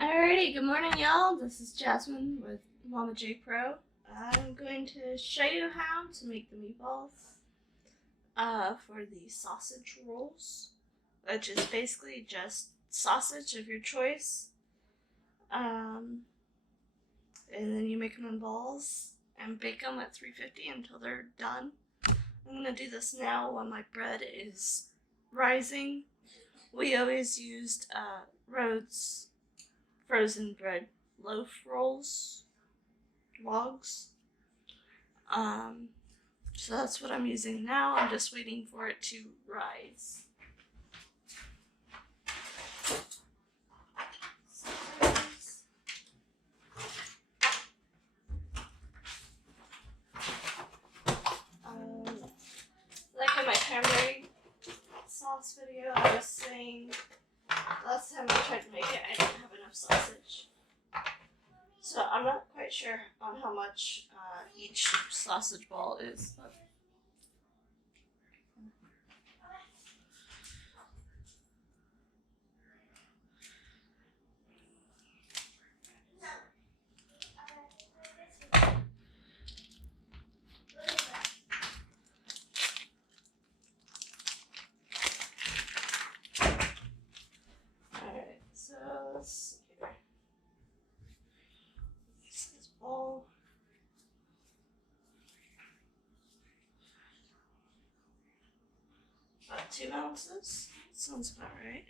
Alrighty, good morning y'all. This is Jasmine with Mama J Pro. I'm going to show you how to make the meatballs for the sausage rolls, which is basically just sausage of your choice. And then you make them in balls and bake them at 350 until they're done. I'm going to do this now while my bread is rising. We always used Rhodes frozen bread loaf rolls, logs. So that's what I'm using now. I'm just waiting for it to rise. Like in my cranberry sauce video, I was saying last time I tried to make it, I didn't have enough sausage. So I'm not quite sure on how much each sausage ball is. Alright, so let's see here. This is ball. About 2 ounces. Sounds about right.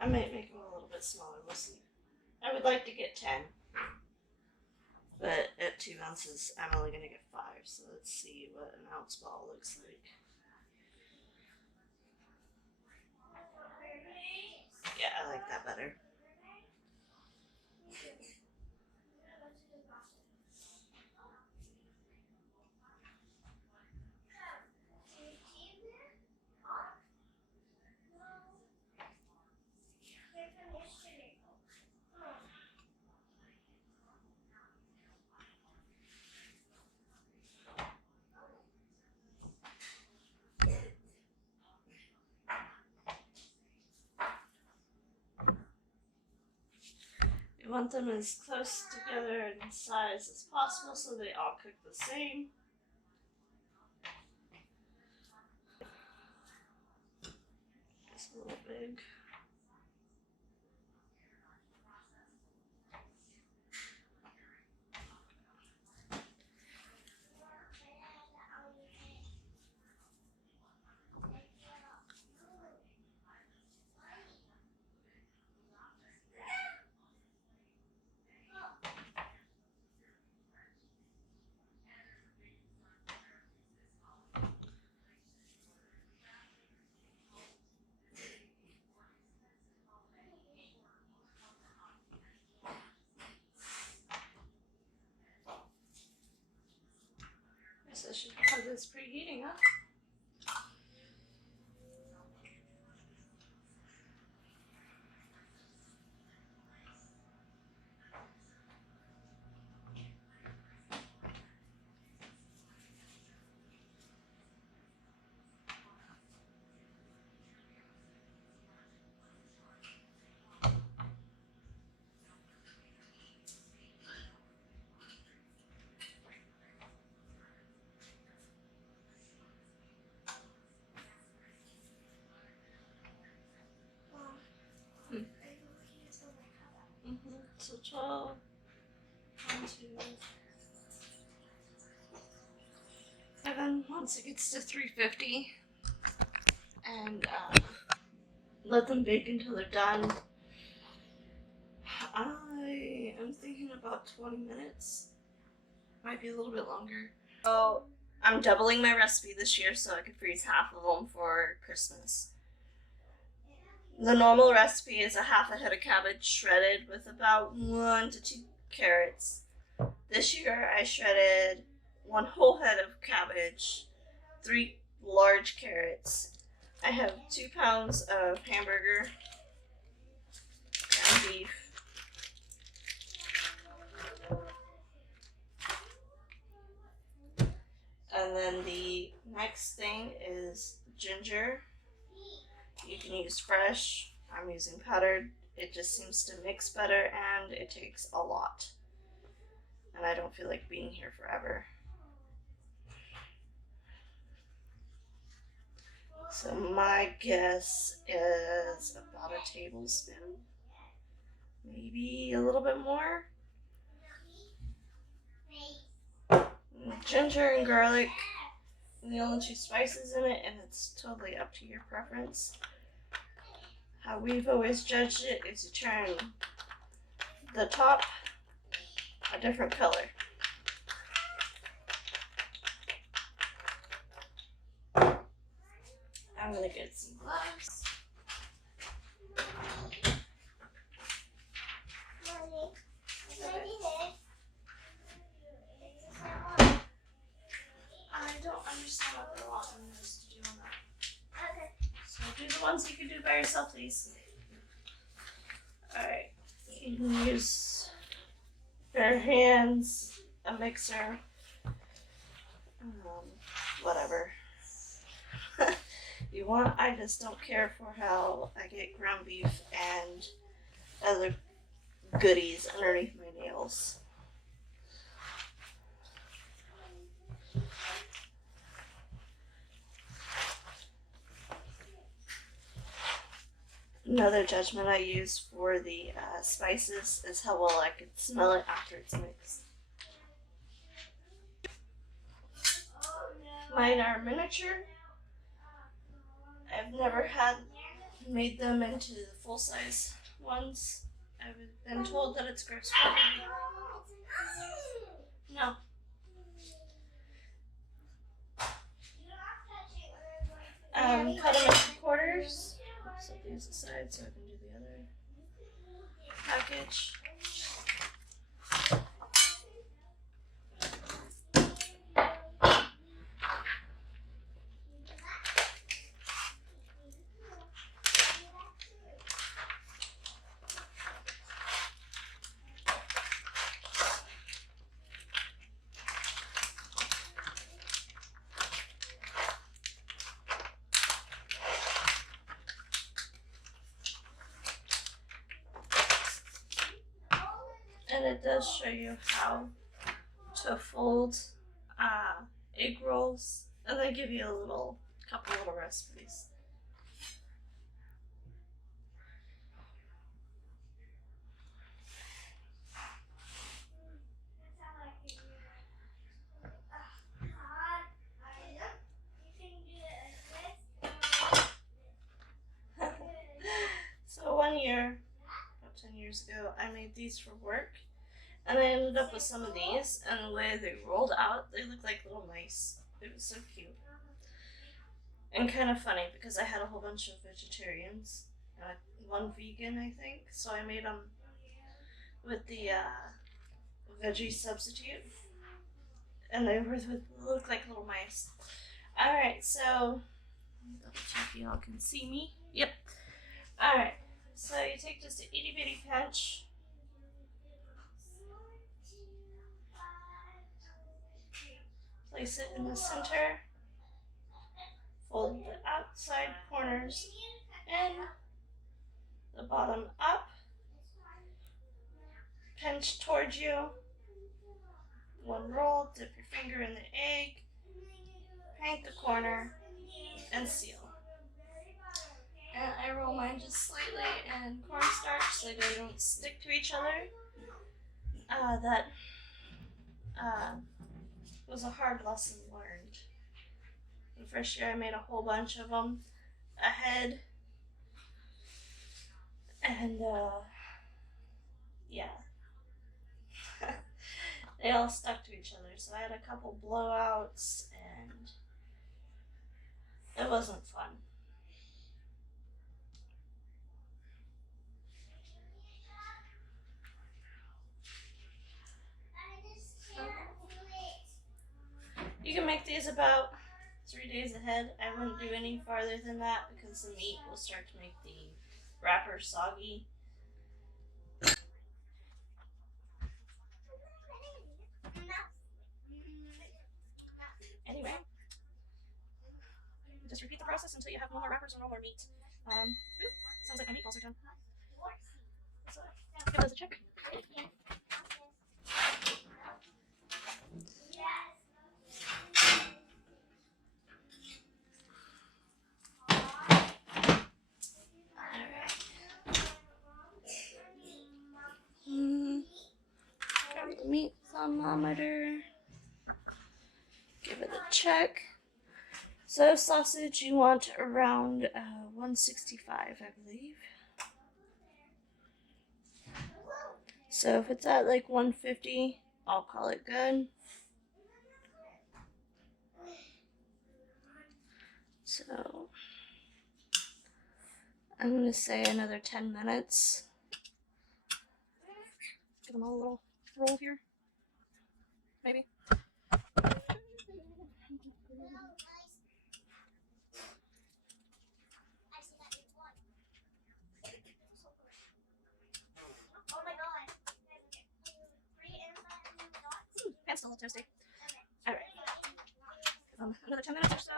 I might make them a little bit smaller, we'll see. I would like to get 10. But at 2 ounces, I'm only going to get 5. So let's see what an ounce ball looks like. Yeah, I like that better. You want them as close together in size as possible so they all cook the same. It's a little big. So I should have this preheating up. So 12, 1, 2, 7, once it gets to 350, and let them bake until they're done. I am thinking about 20 minutes, might be a little bit longer. So I'm doubling my recipe this year so I can freeze half of them for Christmas. The normal recipe is a half a head of cabbage shredded with about 1 to 2 carrots. This year I shredded 1 whole head of cabbage, 3 large carrots. I have 2 pounds of hamburger, ground beef, and then the next thing is ginger. You can use fresh. I'm I'm using powdered. It just seems to mix better and it takes a lot. And I don't feel like being here forever. So my guess is about a tablespoon. Maybe a little bit more. Ginger and garlic, the only two spices in it, and it's totally up to your preference. How we've always judged it is you turn the top a different color. I'm gonna get some gloves. I don't understand what they're wanting us to do on that. Okay. So do the ones you can do by yourself, please. Alright. You can use your hands, a mixer, whatever you want. I just don't care for how I get ground beef and other goodies underneath my nails. Another judgment I use for the spices is how well I can smell it after it's mixed. Mine are miniature. I've never made them into the full-size ones. I've been told that it's gross for me. No. Cut them into quarters. Set these aside so I can do the other package. And it does show you how to fold egg rolls, and they give you a couple little recipes. So one year, about 10 years ago, I made these for work. And I ended up with some of these, and the way they rolled out, they looked like little mice. It was so cute. And kind of funny, because I had a whole bunch of vegetarians, one vegan, I think, so I made them with the veggie substitute, and they looked like little mice. Alright, so, double check you all can see me. Yep. Alright, so you take just an itty bitty pinch. Place it in the center, fold the outside corners in, the bottom up, pinch towards you, one roll, dip your finger in the egg, paint the corner, and seal. And I roll mine just slightly in cornstarch so they don't stick to each other. That was a hard lesson learned. The first year I made a whole bunch of them ahead, and yeah, they all stuck to each other, so I had a couple blowouts and it wasn't fun. You can make these about 3 days ahead. I wouldn't do any farther than that because the meat will start to make the wrapper soggy. Anyway, just repeat the process until you have no more wrappers or no more meat. Sounds like my meatballs are done. So, give those a check. Grab the meat thermometer. Give it a check. So sausage you want around 165, I believe. So if it's at like 150, I'll call it good. So I'm gonna say another 10 minutes. Give them all a little roll here, maybe. Pan's still a little toasty. Alright. Another 10 minutes or so.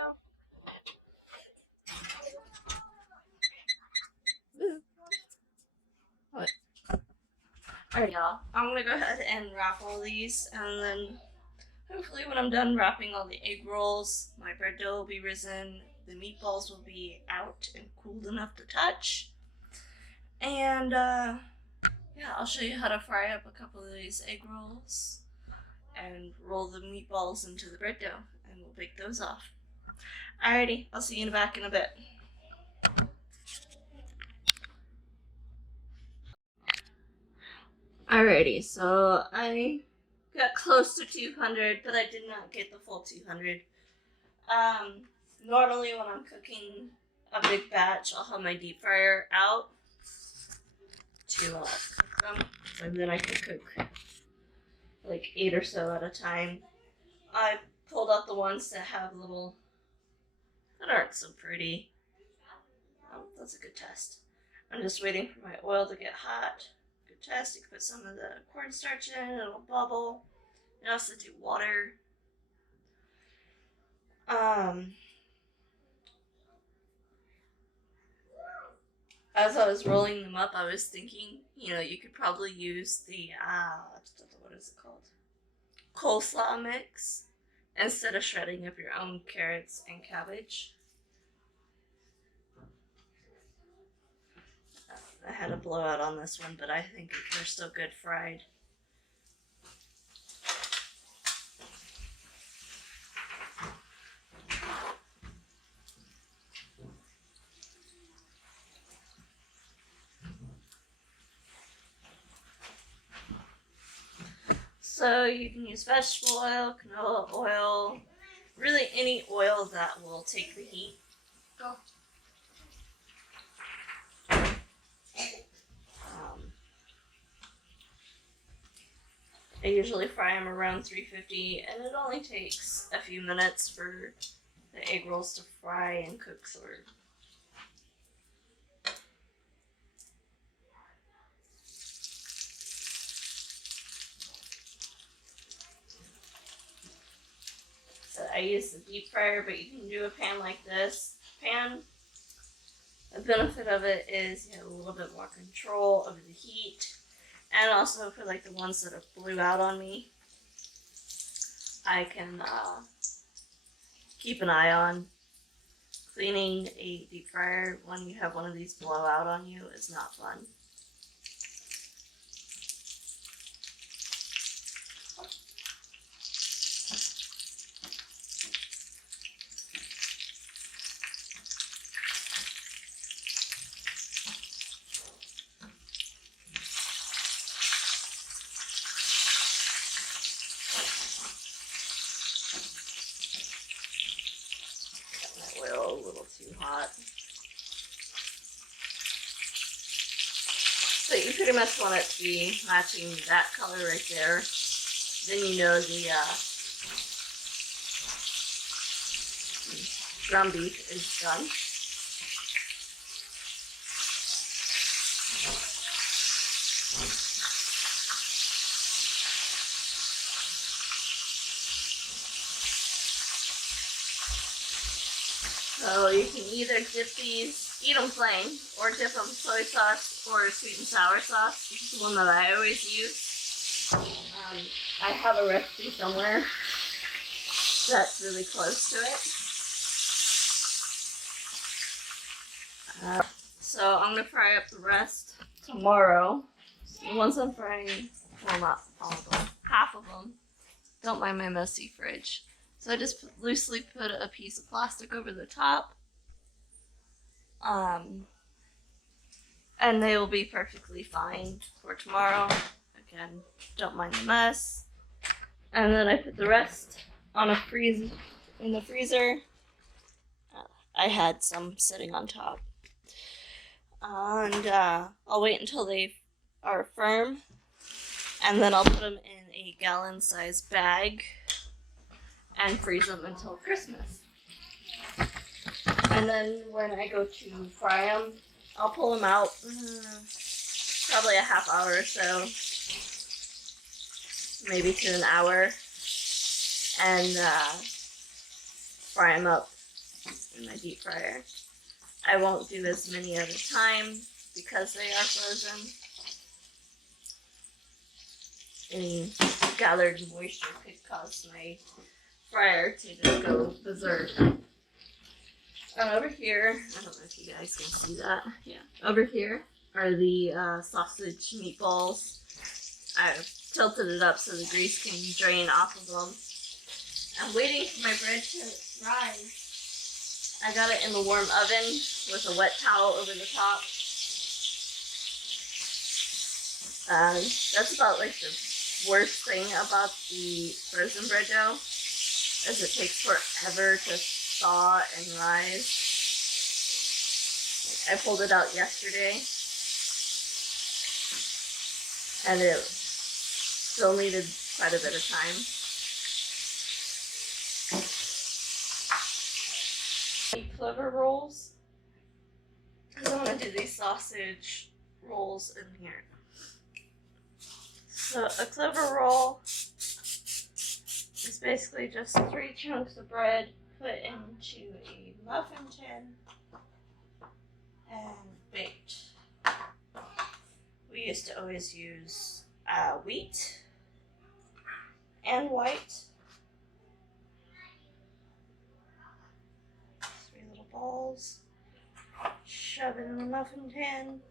What? Alright, y'all. I'm gonna go ahead and wrap all these, and then hopefully when I'm done wrapping all the egg rolls, my bread dough will be risen, the meatballs will be out and cooled enough to touch, and yeah, I'll show you how to fry up a couple of these egg rolls and roll the meatballs into the bread dough, and we'll bake those off. Alrighty, I'll see you back in a bit. Alrighty, so I got close to 200, but I did not get the full 200. Normally when I'm cooking a big batch, I'll have my deep fryer out to cook them, and then I can cook like 8 or so at a time. I pulled out the ones that have that aren't so pretty. That's a good test. I'm just waiting for my oil to get hot. Good test. You can put some of the cornstarch in, it'll bubble. You also do water. As I was rolling them up, I was thinking, you could probably use the, what is it called? Coleslaw mix instead of shredding up your own carrots and cabbage. I had a blowout on this one, but I think they're still good fried. So you can use vegetable oil, canola oil, really any oil that will take the heat. I usually fry them around 350, and it only takes a few minutes for the egg rolls to fry and cook through. So I use the deep fryer, but you can do a pan like this. The benefit of it is you have a little bit more control over the heat, and also for like the ones that have blew out on me, I can keep an eye on. Cleaning a deep fryer when you have one of these blow out on you is not fun. Too hot. So you pretty much want it to be matching that color right there. Then you know the ground beef is done. So you can either dip these eat them plain or dip them in soy sauce or sweet and sour sauce. This is the one that I always use. I have a recipe somewhere that's really close to it. So I'm going to fry up the rest tomorrow. The ones I'm frying, well, not all of them, half of them. Don't mind my messy fridge. So I just loosely put a piece of plastic over the top. And they will be perfectly fine for tomorrow. Again, don't mind the mess. And then I put the rest on in the freezer. I had some sitting on top. And I'll wait until they are firm. And then I'll put them in a gallon-sized bag and freeze them until Christmas. And then when I go to fry them, I'll pull them out probably a half hour or so, maybe to an hour, and fry them up in my deep fryer. I won't do as many at a time because they are frozen. Any gathered moisture could cause my fryer to just go berserk. And over here, I don't know if you guys can see that. Yeah, over here are the sausage meatballs. I've tilted it up so the grease can drain off of them. I'm waiting for my bread to rise. I got it in the warm oven with a wet towel over the top. That's about like the worst thing about the frozen bread dough, is it takes forever to thaw and rise. I pulled it out yesterday, and it still needed quite a bit of time. Clover rolls, because I'm going to do these sausage rolls in here. So a clover roll is basically just 3 chunks of bread put into a muffin tin and baked. We used to always use wheat and white. 3 little balls. Shove it in the muffin tin.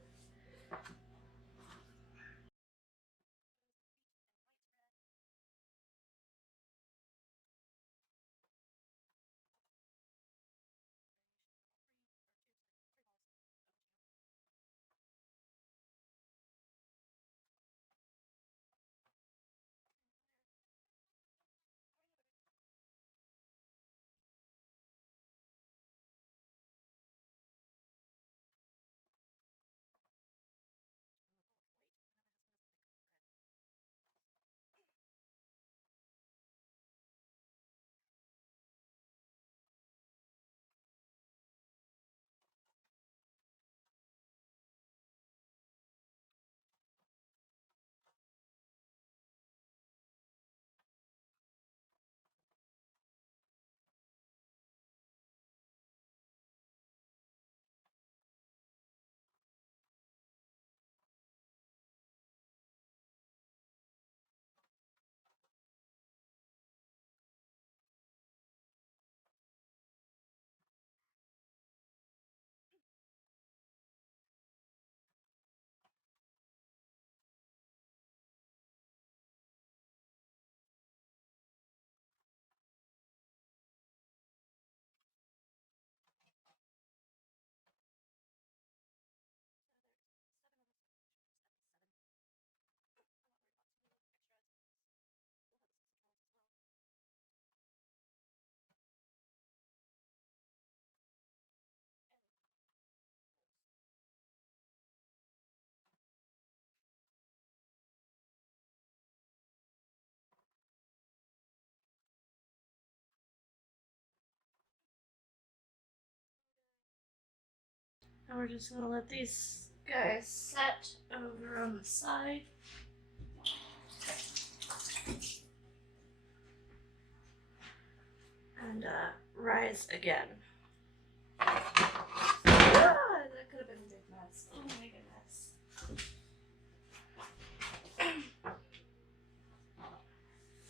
And we're just gonna let these guys set over on the side. And rise again. God. mess. Oh my goodness.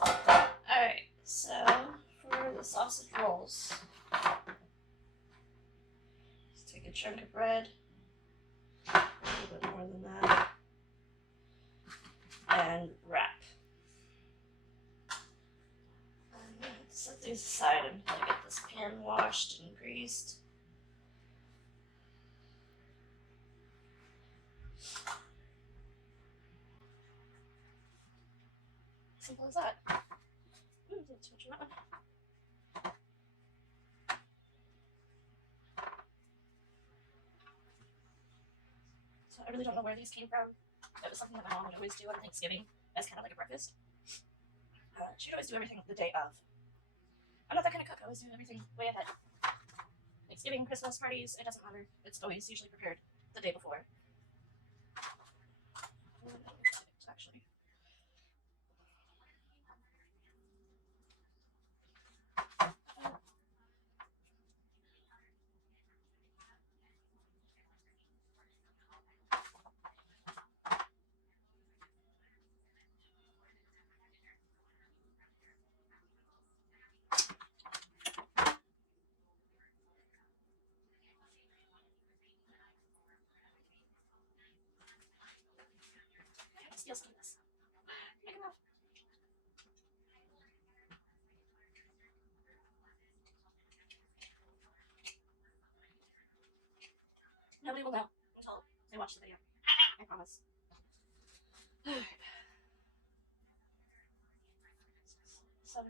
Alright, so for the sausage rolls, just take a chunk of bread, a little bit more than that, and wrap. And set these aside until I get this pan washed and greased. Simple as that. Ooh, that's too much of that one. So I really don't know where these came from. It was something that my mom would always do on Thanksgiving as kind of like a breakfast. She'd always do everything the day of. I'm not that kind of cook. I always do everything way ahead. Thanksgiving, Christmas parties, it doesn't matter. It's always usually prepared the day before. Actually. Steal some of this. Make them off. Nobody will know until they watch the video. I promise. Alright. 7.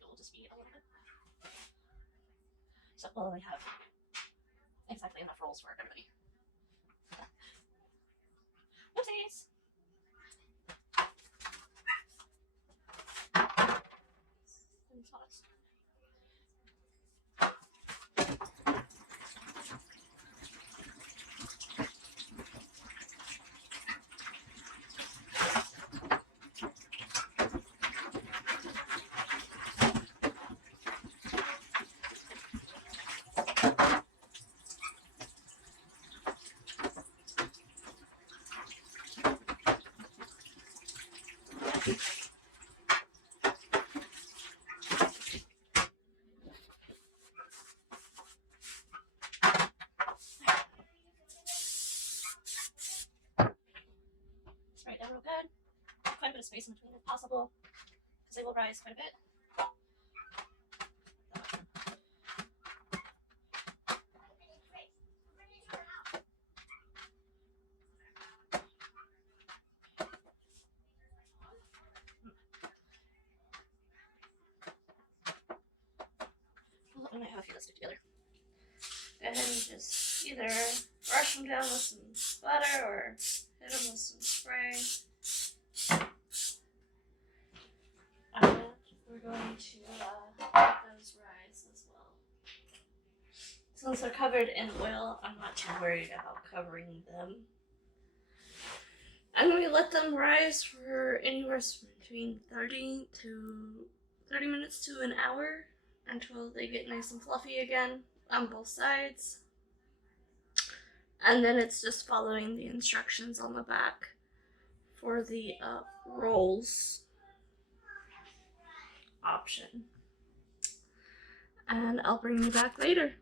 It will just be a little bit. So we'll only have exactly enough rolls for everybody. Whoopsies! Right there, real good. Quite a bit of space in between if possible, because they will rise quite a bit. I might have a few that stick together. And then just either brush them down with some butter or hit them with some spray. And we're going to let those rise as well. Since they're covered in oil, I'm not too worried about covering them. I'm going to let them rise for anywhere between 30 minutes to an hour until they get nice and fluffy again on both sides. And then it's just following the instructions on the back for the rolls option. And I'll bring you back later.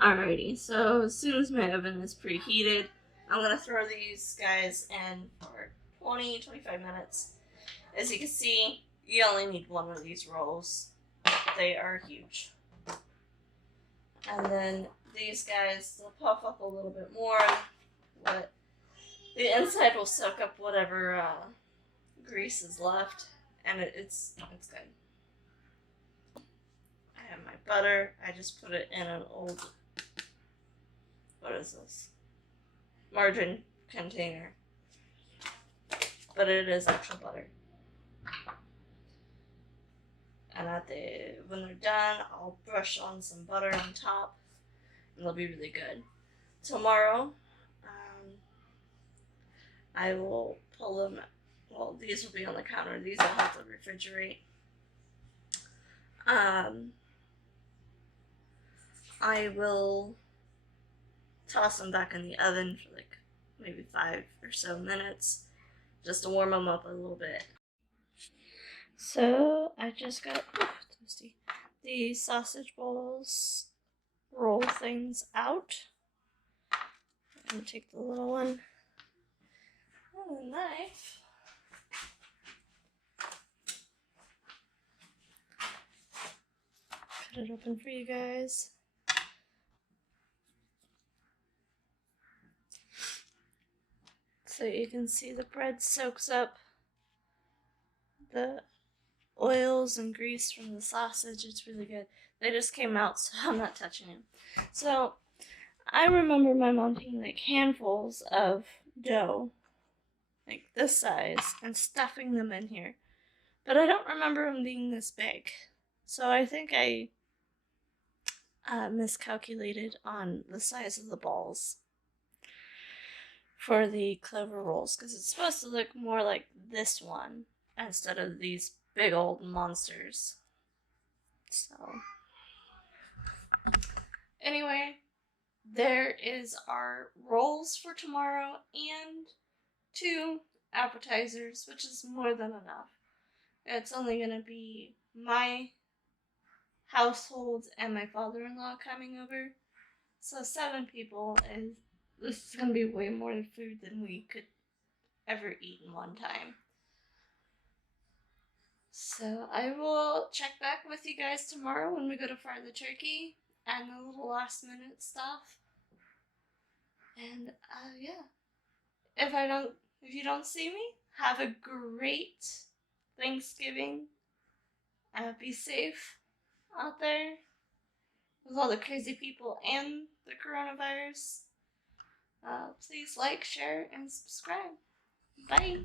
Alrighty, so as soon as my oven is preheated, I'm going to throw these guys in for 20-25 minutes. As you can see, you only need one of these rolls. They are huge. And then these guys will puff up a little bit more, but the inside will soak up whatever grease is left, and it's good. I have my butter. I just put it in an old, what is this? Margarine container. But it is actual butter. And when they're done, I'll brush on some butter on top. They'll be really good. Tomorrow, I will pull them. Well, these will be on the counter. These I'll have to refrigerate. I will toss them back in the oven for like maybe 5 or so minutes just to warm them up a little bit. So I just got toasty, the sausage balls roll things out. I'm gonna take the little one and a knife. Cut it open for you guys. So you can see the bread soaks up the oils and grease from the sausage. It's really good. They just came out, so I'm not touching them. So I remember my mom taking like handfuls of dough, like this size, and stuffing them in here. But I don't remember them being this big. So I think I miscalculated on the size of the balls for the clover rolls, because it's supposed to look more like this one instead of these big old monsters. So anyway, there is our rolls for tomorrow and 2 appetizers, which is more than enough. It's only going to be my household and my father-in-law coming over. So 7 people, and this is going to be way more food than we could ever eat in one time. So I will check back with you guys tomorrow when we go to fry the turkey and the little last minute stuff. And yeah, if you don't see me, have a great Thanksgiving. Be safe out there with all the crazy people and the coronavirus. Please like, share, and subscribe. Bye.